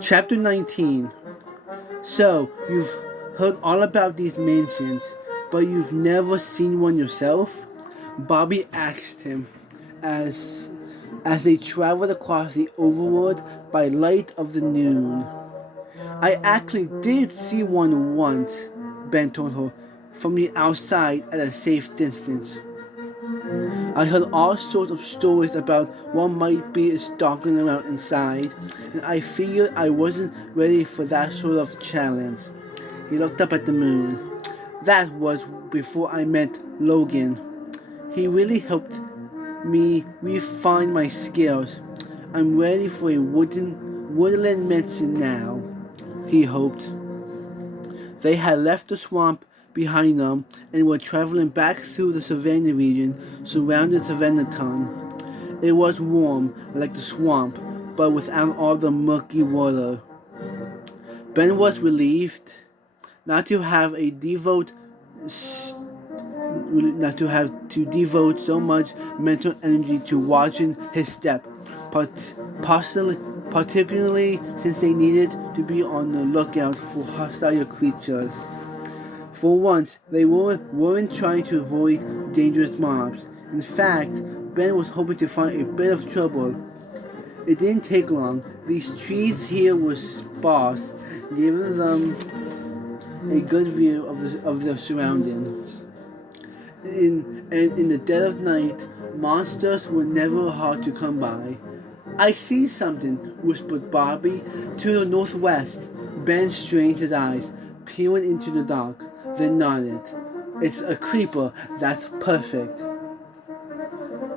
Chapter 19. So, you've heard all about these mansions, but you've never seen one yourself? Bobbie asked him as they traveled across the overworld by light of the noon. I actually did see one once, Ben told her, from the outside at a safe distance. I heard all sorts of stories about what might be stalking around inside, and I figured I wasn't ready for that sort of challenge. He looked up at the moon. That was before I met Logan. He really helped me refine my skills. I'm ready for a woodland mansion now, he hoped. They had left the swamp behind them and were traveling back through the savanna region surrounding Savannahtown. It was warm, like the swamp, but without all the murky water. Ben was relieved not to have a devote not to have to devote so much mental energy to watching his step, but particularly since they needed to be on the lookout for hostile creatures. For once, they weren't trying to avoid dangerous mobs. In fact, Ben was hoping to find a bit of trouble. It didn't take long. These trees here were sparse, giving them a good view of their surroundings. In the dead of night, monsters were never hard to come by. I see something, whispered Bobbie. To the northwest. Ben strained his eyes, peering into the dark, then nodded. It's a creeper. That's perfect.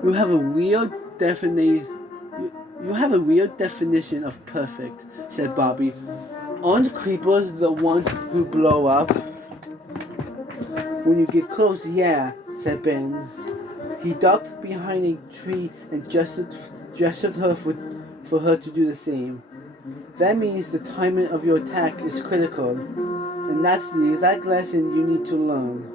You have a real definition. You have a real definition of perfect, said Bobbie. Aren't creepers the ones who blow up? When you get close, yeah, said Ben. He ducked behind a tree and gestured her for her to do the same. That means the timing of your attack is critical, and that's the exact lesson you need to learn.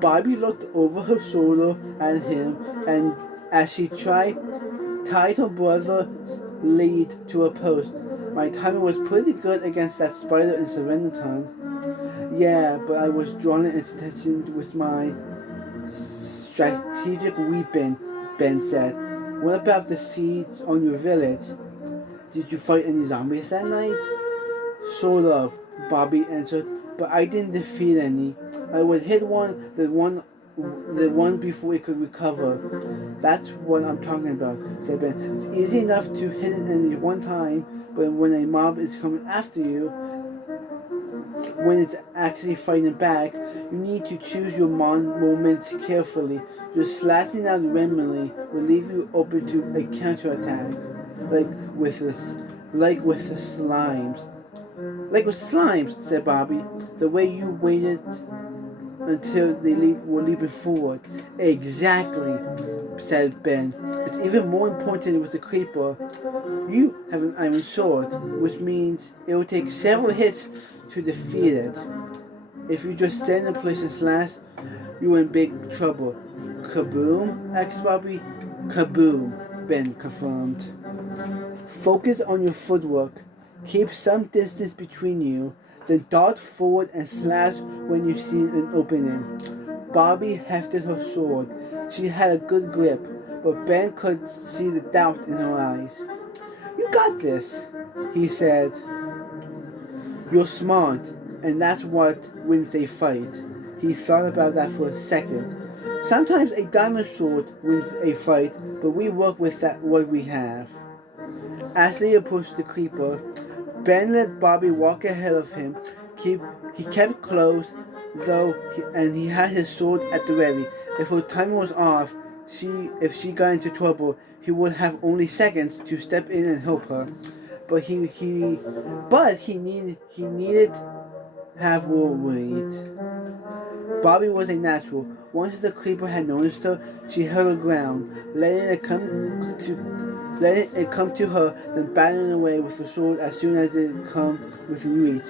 Bobbie looked over her shoulder at him, and as she tied her brother's lead to a post. My timing was pretty good against that spider in Savannahtown. Yeah, but I was drawn into attention with my strategic weapon, Ben said. What about the siege on your village? Did you fight any zombies that night? Sort of, Bobbie answered, but I didn't defeat any. I would hit the one before it could recover. That's what I'm talking about, said Ben. It's easy enough to hit an enemy one time, but when a mob is coming after you, when it's actually fighting back, you need to choose your moments carefully. Just slashing out randomly will leave you open to a counterattack, like with the slimes. Like with slimes, said Bobbie. The way you waited until they were leaping forward. Exactly, said Ben. It's even more important with the creeper. You have an iron sword, which means it will take several hits to defeat it. If you just stand in place and slash, you're in big trouble. Kaboom? Asked Bobbie. Kaboom, Ben confirmed. Focus on your footwork. Keep some distance between you, then dart forward and slash when you see an opening. Bobbie hefted her sword. She had a good grip, but Ben could see the doubt in her eyes. You got this, he said. You're smart, and that's what wins a fight. He thought about that for a second. Sometimes a diamond sword wins a fight, but we work with what we have. As they approached the creeper, Ben let Bobbie walk ahead of him. He kept close, though, and he had his sword at the ready. If her timing was off, if she got into trouble, he would have only seconds to step in and help her. But he needed have her wait. Bobbie was a natural. Once the creeper had noticed her, she held her ground, letting it come to her, then battering away with the sword as soon as it come within reach.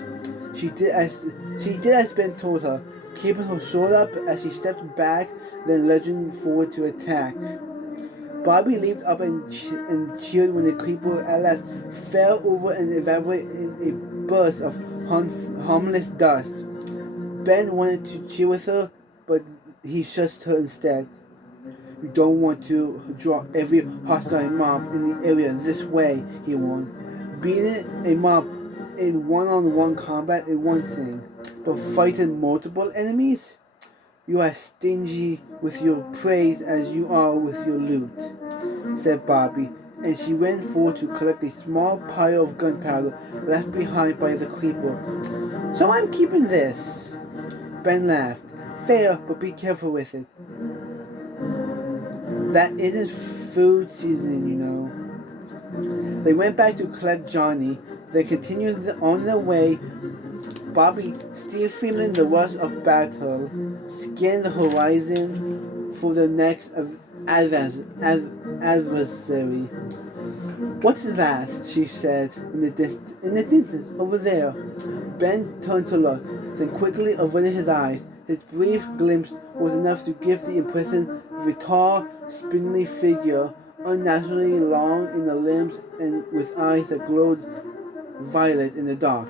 She did as Ben told her, keeping her sword up as she stepped back, then lunging forward to attack. Bobbie leaped up and cheered when the creeper at last fell over and evaporated in a burst of harmless dust. Ben wanted to cheer with her, but he shushed her instead. "You don't want to draw every hostile mob in the area this way," he warned. "Beating a mob in one-on-one combat is one thing, but fighting multiple enemies? You are as stingy with your praise as you are with your loot," said Bobbie, and she ran forward to collect a small pile of gunpowder left behind by the creeper. "So I'm keeping this." Ben laughed. "Fair, but be careful with it. That isn't food season, you know." They went back to collect Johnny. They continued on their way. Bobbie, still feeling the rush of battle, scanned the horizon for the next adversary. "What's that?" she said in the distance, over there. Ben turned to look, then quickly averted his eyes. His brief glimpse was enough to give the impression of a tall, spindly figure, unnaturally long in the limbs and with eyes that glowed violet in the dark.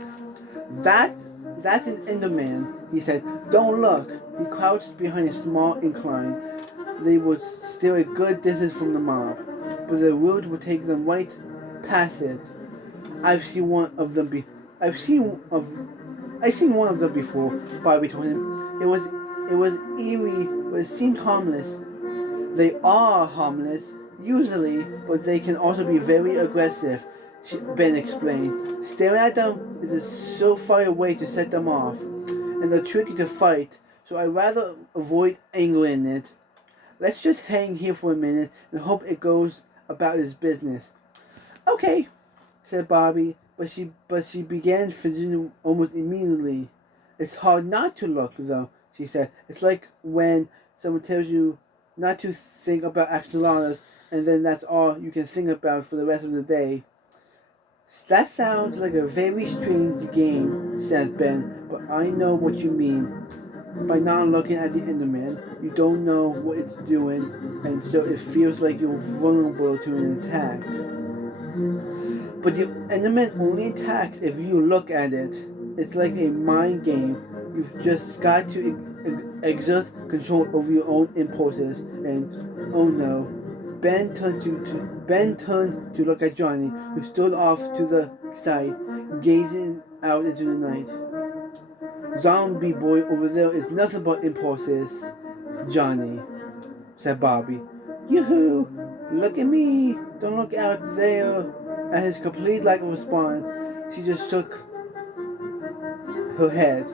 That's an Enderman," he said. "Don't look." He crouched behind a small incline. They were still a good distance from the mob, but the road would take them right past it. I've seen one of them before," Bobbie told him. It was eerie, but it seemed harmless. "They are harmless, usually, but they can also be very aggressive," Ben explained. "Staring at them is a surefire way to set them off, and they're tricky to fight, so I'd rather avoid angering it. Let's just hang here for a minute and hope it goes about its business." "Okay," said Bobbie, but she began fidgeting almost immediately. "It's hard not to look, though," she said. "It's like when someone tells you not to think about axolotls, and then that's all you can think about for the rest of the day." "That sounds like a very strange game," said Ben, "but I know what you mean. By not looking at the Enderman, you don't know what it's doing, and so it feels like you're vulnerable to an attack. But the Enderman only attacks if you look at it. It's like a mind game. You've just got to exert control over your own impulses, and oh no." Ben turned to look at Johnny, who stood off to the side, gazing out into the night. "Zombie boy over there is nothing but impulses, Johnny," said Bobbie. "Yoo-hoo! Look at me! Don't look out there!" At his complete lack of response, she just shook her head.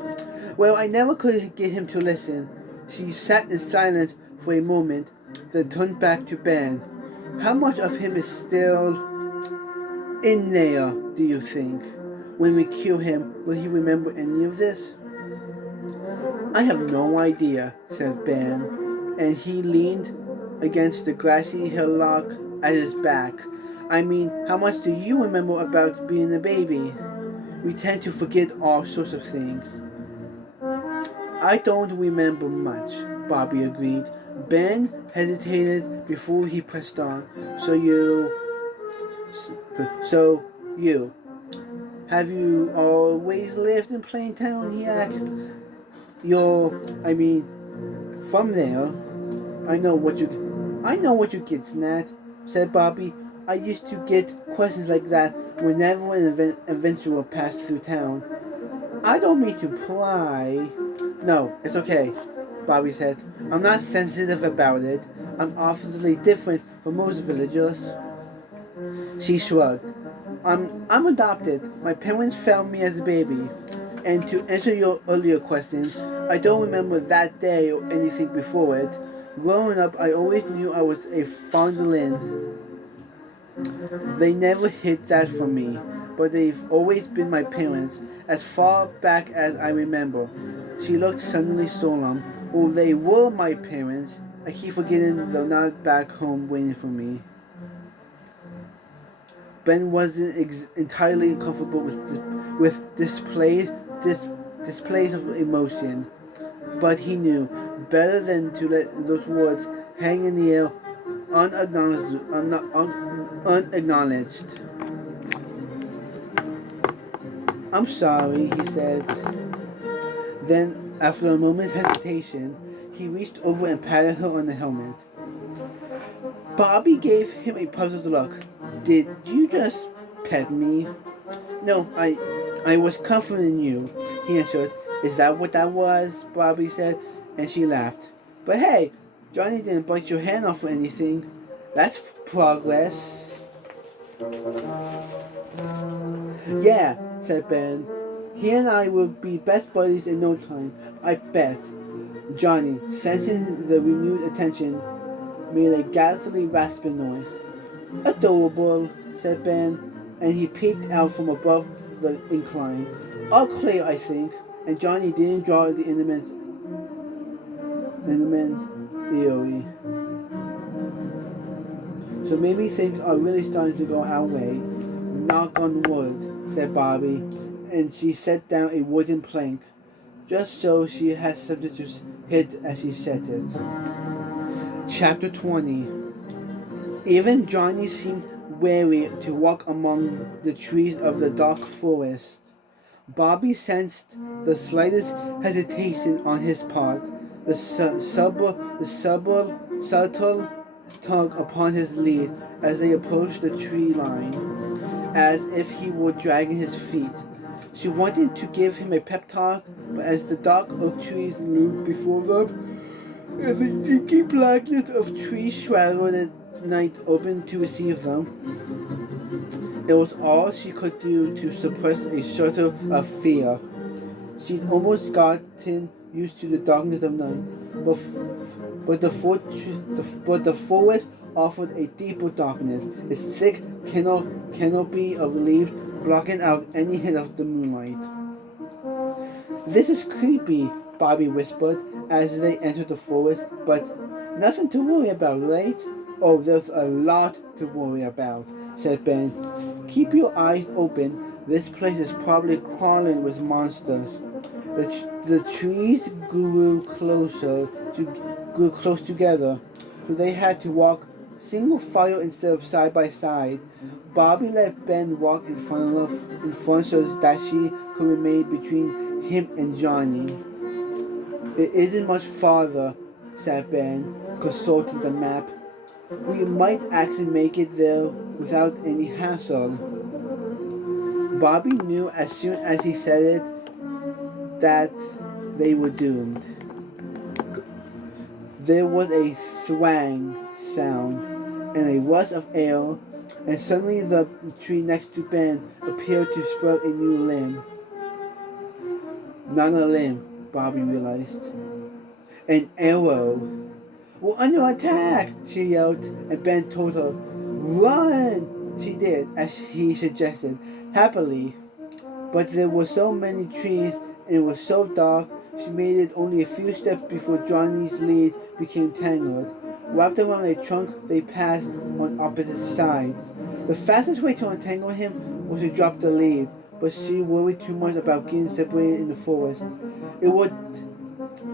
"Well, I never could get him to listen." She sat in silence for a moment, then turned back to Ben. "How much of him is still in there, do you think? When we kill him, will he remember any of this?" "I have no idea," said Ben, and he leaned against the grassy hillock at his back. "I mean, how much do you remember about being a baby? We tend to forget all sorts of things." "I don't remember much," Bobbie agreed. Ben hesitated before he pressed on. So you, have you always lived in Plaintown?" he asked. From there. I know what you get, Snat," said Bobbie. "I used to get questions like that whenever an adventurer passed through town." "I don't mean to pry." "No, it's okay," Bobbie said. "I'm not sensitive about it. I'm obviously different from most villagers." She shrugged. I'm adopted. My parents found me as a baby. And to answer your earlier question, I don't remember that day or anything before it. Growing up, I always knew I was a foundling. They never hid that from me, but they've always been my parents, as far back as I remember." She looked suddenly solemn. "Oh, they were my parents. I keep forgetting they're not back home waiting for me." Ben wasn't entirely comfortable with displays of emotion, but he knew better than to let those words hang in the air unacknowledged. I'm sorry, he said. Then, after a moment's hesitation, he reached over and patted her on the helmet. Bobbie gave him a puzzled look. Did you just pet me? No, I was comforting you, he answered. Is that what that was? Bobbie said, and she laughed. But hey, Johnny didn't bite your hand off or anything. That's progress. Yeah, said Ben. He and I will be best buddies in no time, I bet. Johnny, sensing the renewed attention, made a ghastly rasping noise. Adorable, said Ben, and he peeked out from above the incline. All clear, I think, and Johnny didn't draw the intimate eerie. So maybe things are really starting to go our way. Knock on wood, said Bobbie, and she set down a wooden plank, just so she had something to hit as she said it. Chapter 20. Even Johnny seemed wary to walk among the trees of the dark forest. Bobbie sensed the slightest hesitation on his part, the subtle tug upon his lead as they approached the tree line, as if he were dragging his feet. She wanted to give him a pep talk, but as the dark oak trees loomed before them, and the inky blackness of trees shrouded night opened to receive them, it was all she could do to suppress a shudder of fear. She'd almost gotten used to the darkness of night, but the forest offered a deeper darkness, its thick canopy of leaves blocking out any hint of the moonlight. This is creepy, Bobbie whispered as they entered the forest, but nothing to worry about, right? Oh, there's a lot to worry about, said Ben. Keep your eyes open. This place is probably crawling with monsters. The trees grew close together, so they had to walk single file instead of side by side. Bobbie let Ben walk in front so that she could remain between him and Johnny. It isn't much farther, said Ben, consulting the map. We might actually make it there without any hassle. Bobbie knew as soon as he said it that they were doomed. There was a thwang sound and a rush of air, and suddenly the tree next to Ben appeared to sprout a new limb. Not a limb, Bobbie realized. An arrow. We're under attack, she yelled, and Ben told her, run! She did, as he suggested, happily. But there were so many trees, and it was so dark, she made it only a few steps before Johnny's lead became tangled. Wrapped around a trunk they passed on opposite sides. The fastest way to untangle him was to drop the lead, but she worried too much about getting separated in the forest. It would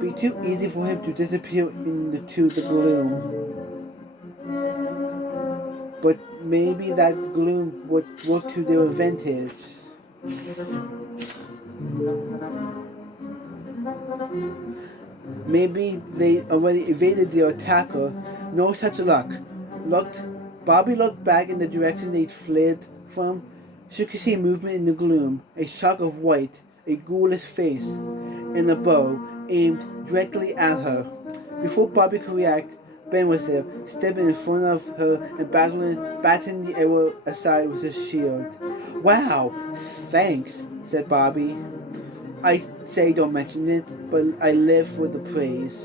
be too easy for him to disappear into the gloom. But maybe that gloom would work to their advantage. Maybe they already evaded their attacker. No such luck. Bobbie looked back in the direction they'd fled from. She could see movement in the gloom, a shock of white, a ghoulish face, and a bow aimed directly at her. Before Bobbie could react, Ben was there, stepping in front of her and batting the arrow aside with his shield. Wow, thanks, said Bobbie. I say don't mention it, but I live for the praise,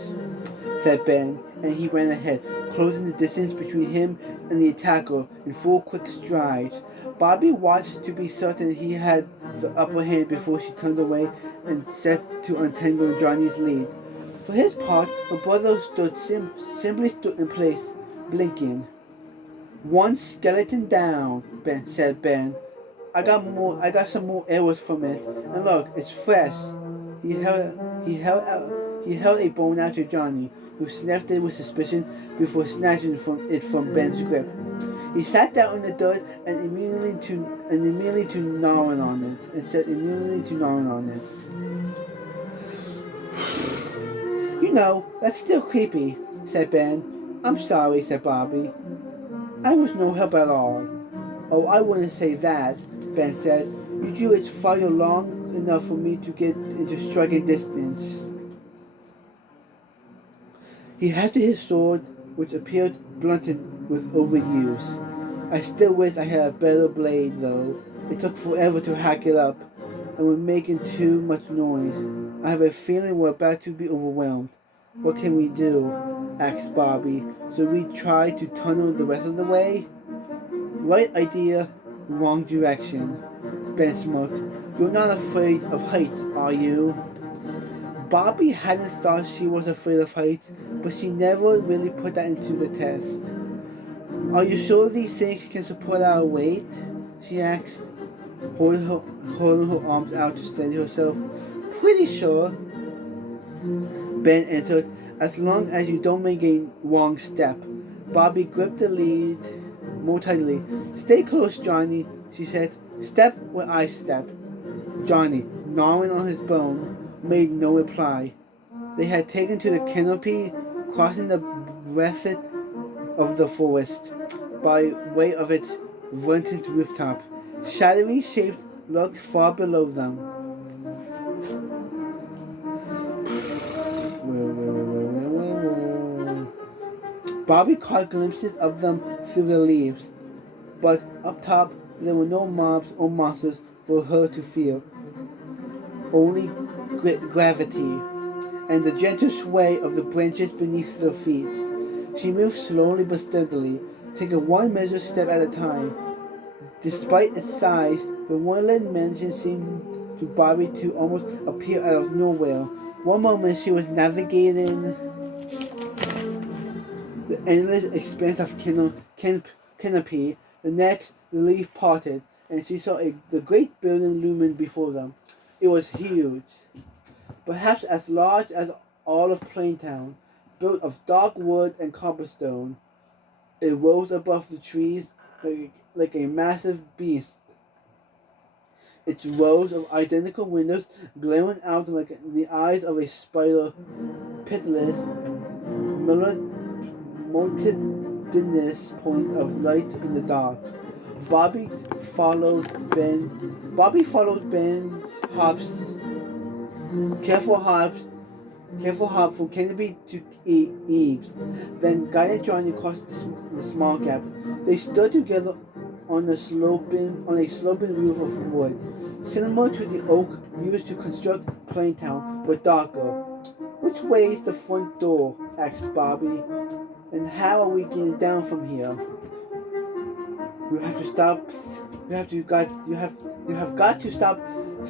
said Ben, and he ran ahead, closing the distance between him and the attacker in 4 quick strides. Bobbie watched to be certain he had the upper hand before she turned away and set to untangle Johnny's lead. For his part, her brother simply stood in place, blinking. One skeleton down, said Ben. I got some more arrows from it, and look, it's fresh. He held a bone out to Johnny. who sniffed it with suspicion before snatching it from Ben's grip. He sat down in the dirt and immediately to gnawing on it, and said immediately to gnawing on it. You know, that's still creepy, said Ben. I'm sorry, said Bobbie. I was no help at all. Oh, I wouldn't say that, Ben said. You drew its fire long enough for me to get into striking distance. He hefted his sword, which appeared blunted with overuse. I still wish I had a better blade, though. It took forever to hack it up, and was making too much noise. I have a feeling we're about to be overwhelmed. What can we do? Asked Bobbie. So we try to tunnel the rest of the way? Right idea, wrong direction. Ben smirked. You're not afraid of heights, are you? Bobbie hadn't thought she was afraid of heights, but she never really put that into the test. Are you sure these things can support our weight? She asked, holding her arms out to steady herself. Pretty sure, Ben answered, as long as you don't make a wrong step. Bobbie gripped the lead more tightly. Stay close, Johnny, she said. Step where I step. Johnny, gnawing on his bone, made no reply. They had taken to the canopy, crossing the breadth of the forest by way of its verdant rooftop. Shadowy shapes lurked far below them. Bobbie caught glimpses of them through the leaves, but up top there were no mobs or monsters for her to fear. Only gravity and the gentle sway of the branches beneath their feet. She moved slowly but steadily, taking one measured step at a time. Despite its size, the wonderland mansion seemed to Bobbie to almost appear out of nowhere. One moment she was navigating the endless expanse of canopy, the next the leaf parted, and she saw the great building looming before them. It was huge, perhaps as large as all of Plaintown, built of dark wood and cobblestone. It rose above the trees like a massive beast. Its rows of identical windows glaring out like the eyes of a spider, pitiless, multitudinous point of light in the dark. Bobbie followed Ben's hops, careful hop from canopy to eaves, then guided Johnny across the small gap. They stood together on a sloping roof of wood, similar to the oak used to construct Plaintown, but darker. Which way is the front door? Asked Bobbie. And how are we getting down from here? You have got to stop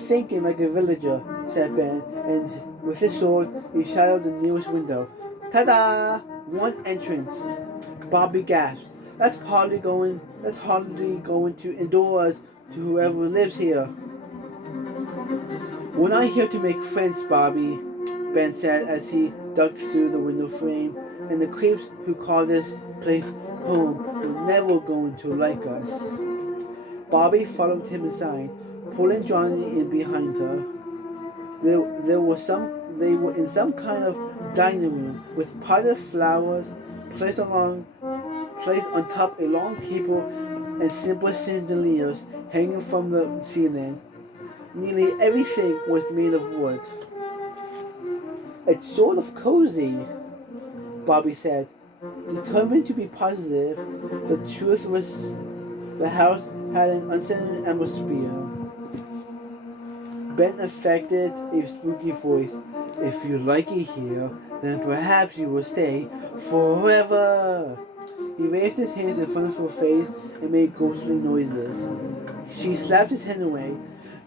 thinking like a villager, said Ben, and with his sword he shot the nearest window. Ta-da! One entrance. Bobbie gasped. That's hardly going to endure us to whoever lives here. We're not here to make friends, Bobbie, Ben said as he ducked through the window frame, and the creeps who call this place home are never going to like us. Bobbie followed him inside, pulling Johnny in behind her. They were in some kind of dining room with potted flowers placed on top a long table and simple chandeliers hanging from the ceiling. Nearly everything was made of wood. It's sort of cozy, Bobbie said. Determined to be positive, the truth was the house had an unsettling atmosphere. Ben affected a spooky voice. If you like it here, then perhaps you will stay forever. He raised his hands in front of her face and made ghostly noises. She slapped his hand away.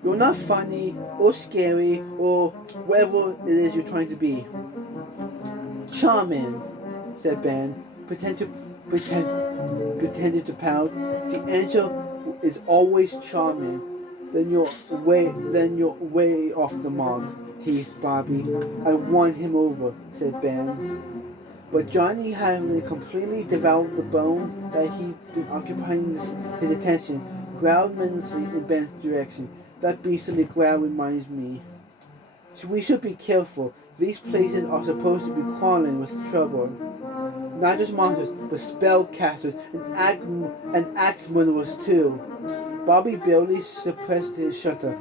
You're not funny or scary or whatever it is you're trying to be. Charming, said Ben, pretended to pout. The answer is always charming. Then you're way off the mark, teased Bobbie. I won him over, said Ben. But Johnny, having completely devoured the bone that he'd been occupying his attention, growled menacingly in Ben's direction. That beastly growl reminds me. We should be careful. These places are supposed to be crawling with trouble. Not just monsters, but spellcasters and axe murderers too. Bobbie barely suppressed his shudder.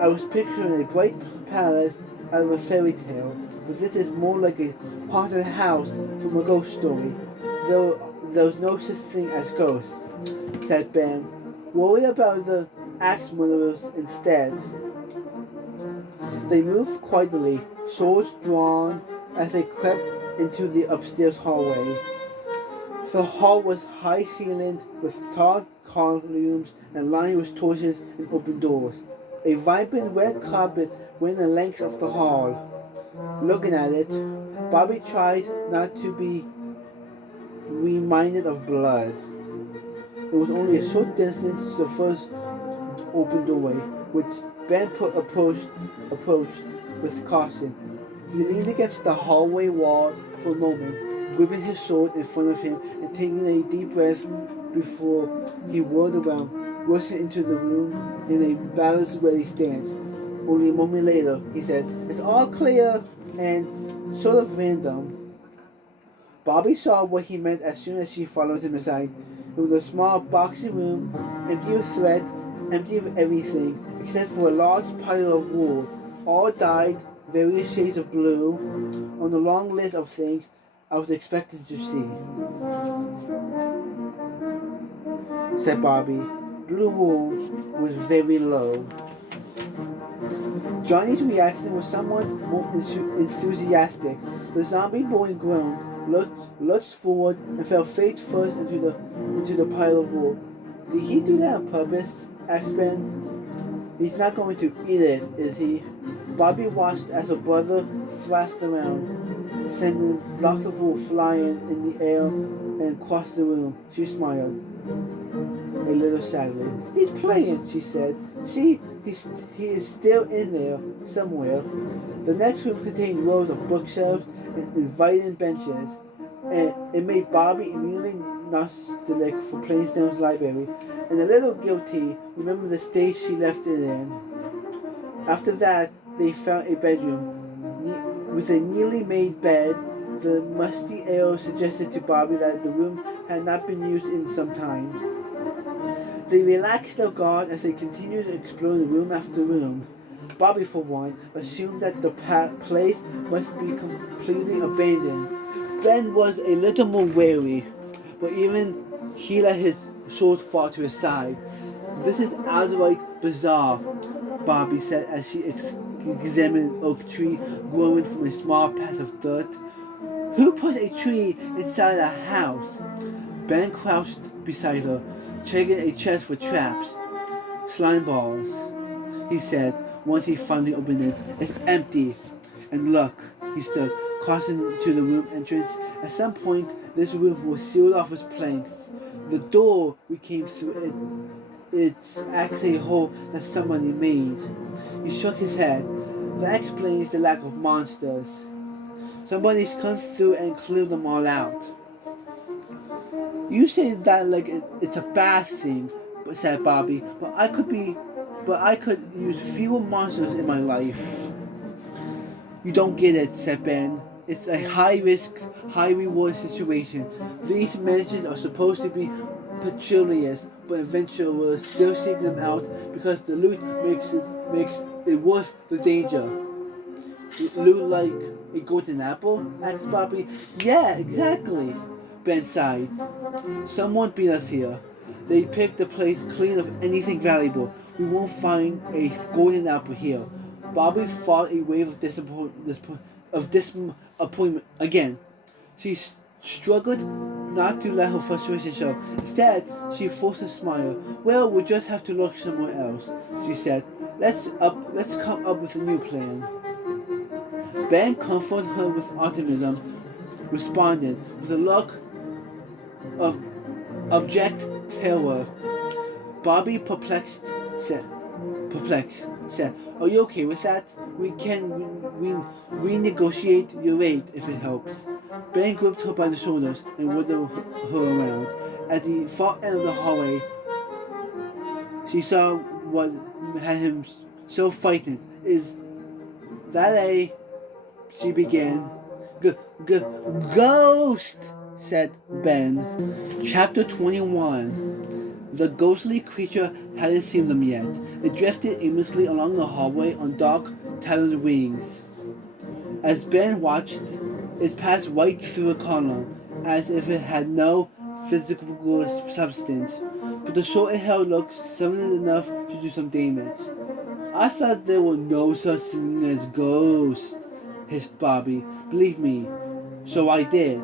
I was picturing a bright palace out of a fairy tale, but this is more like a haunted house from a ghost story. Though there's no such thing as ghosts, said Ben. Worry about the axe murderers instead. They moved quietly, swords drawn, as they crept into the upstairs hallway. The hall was high-ceilinged with tall columns and lined with torches and open doors. A vibrant red carpet went the length of the hall. Looking at it, Bobbie tried not to be reminded of blood. It was only a short distance to the first open doorway, which Ben approached with caution. He leaned against the hallway wall for a moment, gripping his sword in front of him and taking a deep breath before he whirled around, rushing into the room in a balanced ready stance. Only a moment later, he said, "It's all clear," and sort of random. Bobbie saw what he meant as soon as she followed him inside. It was a small, boxy room, empty of threat, empty of everything, except for a large pile of wool, all dyed various shades of blue, on the long list of things I was expecting to see, said Bobbie. Blue wool was very low. Johnny's reaction was somewhat more enthusiastic. The zombie boy groaned, lurched forward, and fell face first into the pile of wool. Did he do that on purpose? Asked Ben. He's not going to eat it, is he? Bobbie watched as her brother thrashed around, sending blocks of wool flying in the air and across the room. She smiled a little sadly. He's playing, she said. See, he is still in there somewhere. The next room contained rows of bookshelves and inviting benches, and it made Bobbie immediately nostalgic for Plaintown's library, and a little guilty, remembering the state she left it in. After that, they found a bedroom with a neatly made bed. The musty air suggested to Bobbie that the room had not been used in some time. They relaxed their guard as they continued exploring room after room. Bobbie, for one, assumed that the place must be completely abandoned. Ben was a little more wary, but even he let his sword fall to his side. This is outright bizarre, Bobbie said as she examined an oak tree growing from a small patch of dirt. Who puts a tree inside a house? Ben crouched beside her, checking a chest for traps. Slime balls, he said, once he finally opened it. It's empty. And look, he stood, crossing to the room entrance. At some point, this room was sealed off with planks. The door we came through, it's actually a hole that somebody made. He shook his head. That explains the lack of monsters. Somebody's come through and cleared them all out. You say that like it's a bad thing, said Bobbie, but I could use fewer monsters in my life. You don't get it, said Ben. It's a high-risk, high-reward situation. These mansions are supposed to be peculiars, but adventurers still seek them out because the loot makes it worth the danger. Loot like a golden apple? Asked Bobbie. Yeah, exactly, Ben sighed. Someone beat us here. They picked the place clean of anything valuable. We won't find a golden apple here. Bobbie fought a wave of disappointment again. She struggled not to let her frustration show. Instead, she forced a smile. Well, we'll just have to look somewhere else, she said. Let's come up with a new plan. Ben comforted her with optimism, responded with a look of abject terror. Bobbie, perplexed, said, "Are you okay with that? We can renegotiate your rate if it helps." Ben gripped her by the shoulders and whirled her around. At the far end of the hallway, she saw what had him so frightened. Is that a... She began. Ghost! Said Ben. Chapter 21. The ghostly creature hadn't seen them yet. It drifted aimlessly along the hallway on dark, taloned wings. As Ben watched, it passed right through the column, as if it had no physical substance. But the sword it held looked summoned enough to do some damage. I thought there were no such thing as ghosts, hissed Bobbie. Believe me, so I did,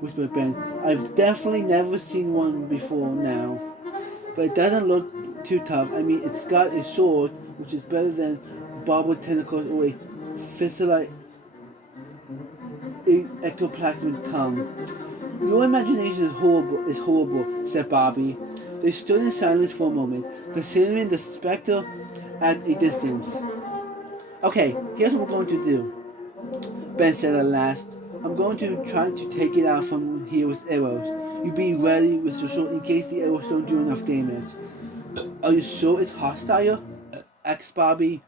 whispered Ben. I've definitely never seen one before now. But it doesn't look too tough. I mean, it's got a sword, which is better than barbed tentacles or a fist-like ectoplasmic tongue. Your imagination is horrible, said Bobbie. They stood in silence for a moment, considering the spectre at a distance. Okay, here's what we're going to do, Ben said at last. I'm going to try to take it out from here with arrows. You be ready with your sword in case the arrows don't do enough damage. Are you sure it's hostile? Asked Bobbie.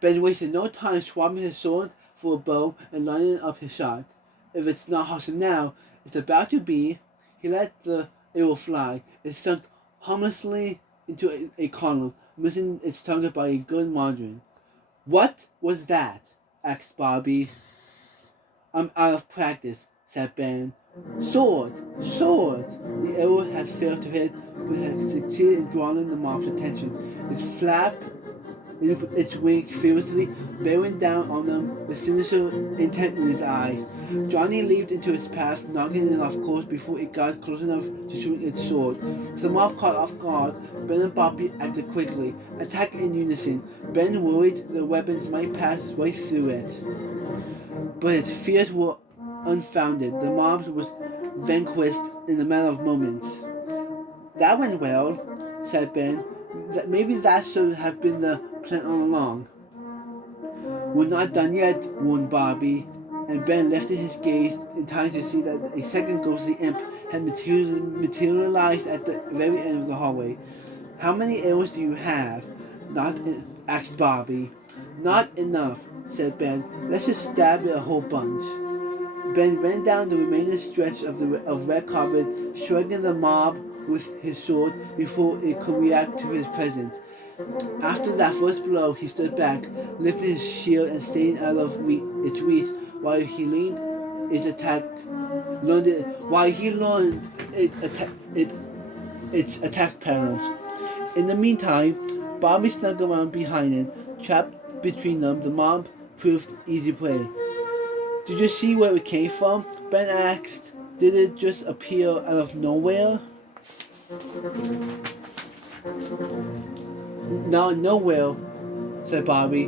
Ben wasted no time swapping his sword for a bow and lining up his shot. If it's not hostile now, it's about to be. He let the arrow fly. It sunk harmlessly into a column, missing its target by a good margin. What was that? Asked Bobbie. I'm out of practice, said Ben. Sword! The arrow had failed to hit, but had succeeded in drawing the mob's attention. It flapped its wings furiously, bearing down on them with sinister intent in its eyes. Johnny leaped into its path, knocking it off course before it got close enough to swing its sword. The mob caught off guard. Ben and Bobbie acted quickly, attacking in unison. Ben worried the weapons might pass right through it. But his fears were unfounded. The mob was vanquished in a matter of moments. That went well, said Ben. Maybe that should have been the plan all along. We're not done yet, warned Bobbie, and Ben lifted his gaze in time to see that a second ghostly imp had materialized at the very end of the hallway. How many arrows do you have? Asked Bobbie. Not enough, said Ben. Let's just stab it a whole bunch. Ben ran down the remaining stretch of red carpet, striking the mob with his sword before it could react to his presence. After that first blow, he stood back, lifted his shield and staying out of its reach while he learned its attack patterns. In the meantime, Bobbie snuck around behind him. Trapped between them, the mob proved easy prey. Did you see where it came from? Ben asked. Did it just appear out of nowhere? Not nowhere, said Bobbie,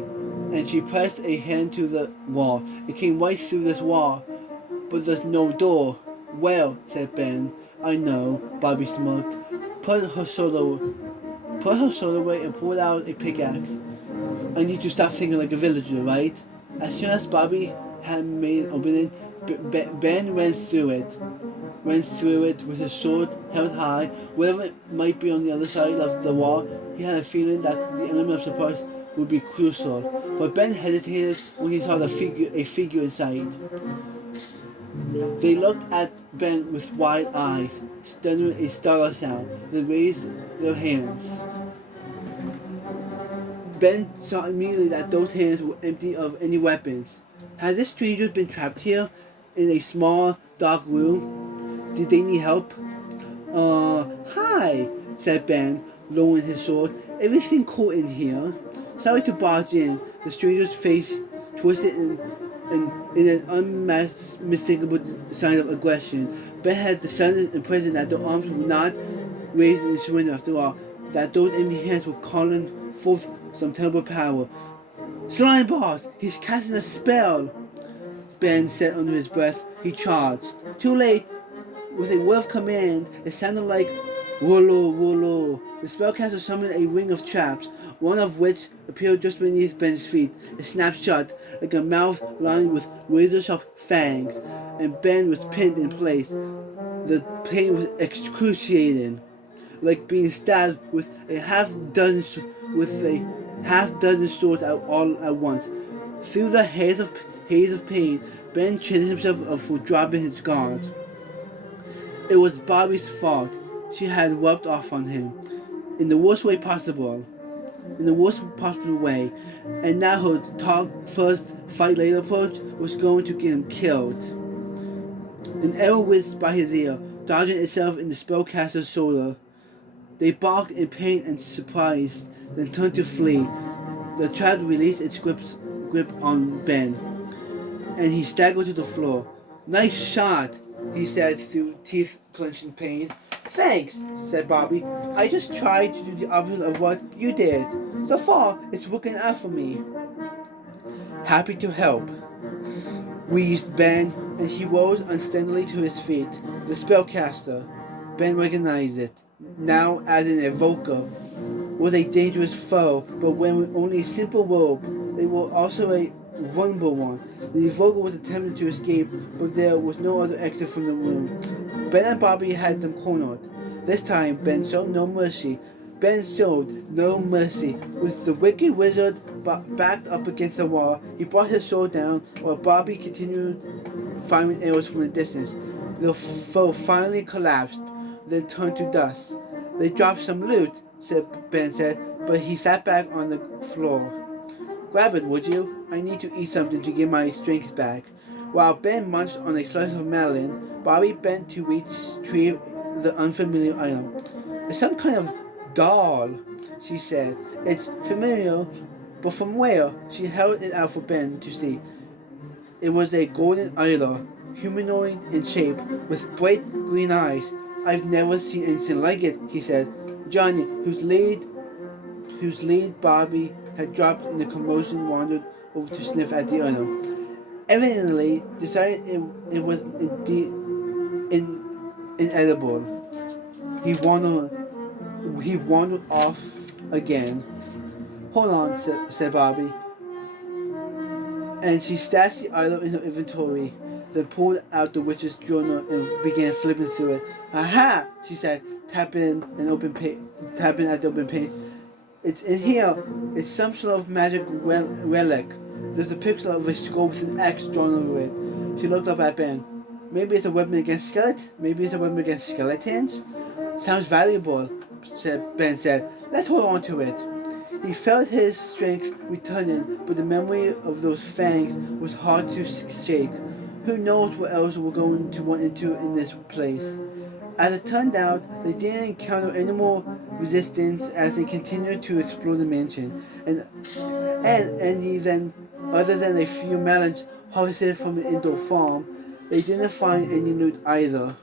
and she pressed a hand to the wall. It came right through this wall, but there's no door. Well, said Ben. I know, Bobbie smirked. Put her sword away and pulled out a pickaxe. I need to stop thinking like a villager, right? As soon as Bobbie had made an opening, Ben ran through it with his sword held high. Whatever it might be on the other side of the wall, he had a feeling that the element of surprise would be crucial. But Ben hesitated when he saw a figure in sight. They looked at Ben with wide eyes, stunned with a startled sound. They raised their hands. Ben saw immediately that those hands were empty of any weapons. Had this stranger been trapped here in a small, dark room? Did they need help? Hi, said Ben, lowering his sword. Everything cool in here? Sorry to barge in. The stranger's face twisted in an unmistakable sign of aggression. Ben had the sudden impression that the arms were not raised in surrender after all, that those empty hands were calling forth some terrible power. Slime boss! He's casting a spell! Ben said under his breath. He charged. Too late. With a word of command, it sounded like Wolo, wolo. The spellcaster summoned a ring of traps, one of which appeared just beneath Ben's feet. It snapped shut, like a mouth lined with razor-sharp fangs, and Ben was pinned in place. The pain was excruciating, like being stabbed with a half dozen swords out all at once. Through the haze of pain, Ben chided himself for dropping his guard. It was Bobbie's fault. She had rubbed off on him in the worst way possible. In the worst possible way. And now her talk first, fight later approach was going to get him killed. An arrow whizzed by his ear, dodging itself in the spellcaster's shoulder. They barked in pain and surprise, then turned to flee. The trap released its grip on Ben, and he staggered to the floor. Nice shot, he said through teeth clenched in pain. Thanks, said Bobbie. I just tried to do the opposite of what you did. So far, it's working out for me. Happy to help, wheezed Ben, and he rose unsteadily to his feet. The spellcaster, Ben recognized it, now as an evoker, was a dangerous foe, but when only a simple robe, they were also a vulnerable one. The evoker was attempting to escape, but there was no other exit from the room. Ben and Bobbie had them cornered. This time, Ben showed no mercy. With the wicked wizard backed up against the wall, he brought his sword down while Bobbie continued firing arrows from a distance. The foe finally collapsed, then turned to dust. They dropped some loot, Ben said, but he sat back on the floor. Grab it, would you? I need to eat something to get my strength back. While Ben munched on a slice of melon, Bobbie bent to retrieve the unfamiliar item. It's some kind of doll, she said. It's familiar, but from where? She held it out for Ben to see. It was a golden idol, humanoid in shape, with bright green eyes. I've never seen anything like it, he said. Johnny, whose lead Bobbie had dropped in the commotion, wandered over to sniff at the item. Evidently decided it was indeed inedible. He wandered off again. Hold on, said Bobbie. And she stashed the idol in her inventory, then pulled out the witch's journal and began flipping through it. Aha! She said, tapping at the open page. It's in here. It's some sort of magic relic. There's a picture of a skull with an X drawn over it. She looked up at Ben. Maybe it's a weapon against skeletons? Sounds valuable, Ben said. Let's hold on to it. He felt his strength returning, but the memory of those fangs was hard to shake. Who knows what else we're going to run into in this place? As it turned out, they didn't encounter any more resistance as they continued to explore the mansion, and then, other than a few melons harvested from an indoor farm, they didn't find any loot either.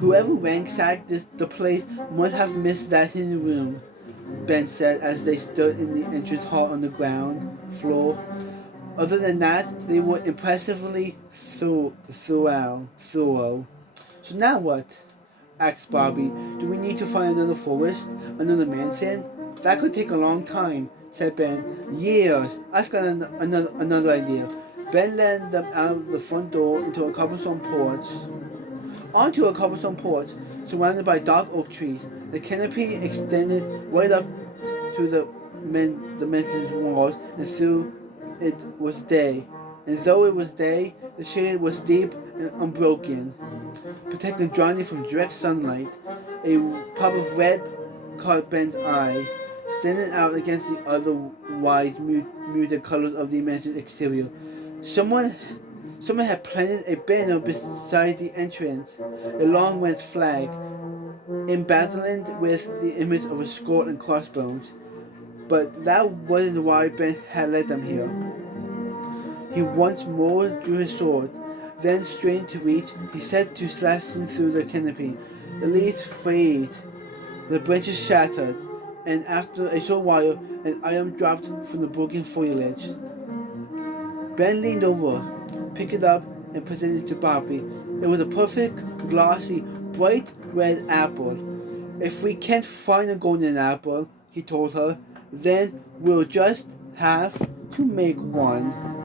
Whoever ransacked the place must have missed that hidden room, Ben said as they stood in the entrance hall on the ground floor. Other than that, they were impressively thorough. So now what? Asked Bobbie. Do we need to find another forest? Another mansion? That could take a long time, said Ben. Years. I've got another idea. Ben led them out the front door onto a cobblestone porch, surrounded by dark oak trees. The canopy extended right up to the mansion's walls, and though it was day, the shade was deep and unbroken, protecting Johnny from direct sunlight. A pop of red caught Ben's eye, standing out against the otherwise muted colors of the mansion's exterior. Someone had planted a banner beside the entrance, a long red flag, emblazoned with the image of a skull and crossbones. But that wasn't why Ben had led them here. He once more drew his sword, then strained to reach. He set to slashing through the canopy. The leaves frayed, the branches shattered, and after a short while, an item dropped from the broken foliage. Ben leaned over, picked it up, and presented it to Bobbie. It was a perfect, glossy, bright red apple. If we can't find a golden apple, he told her, then we'll just have to make one.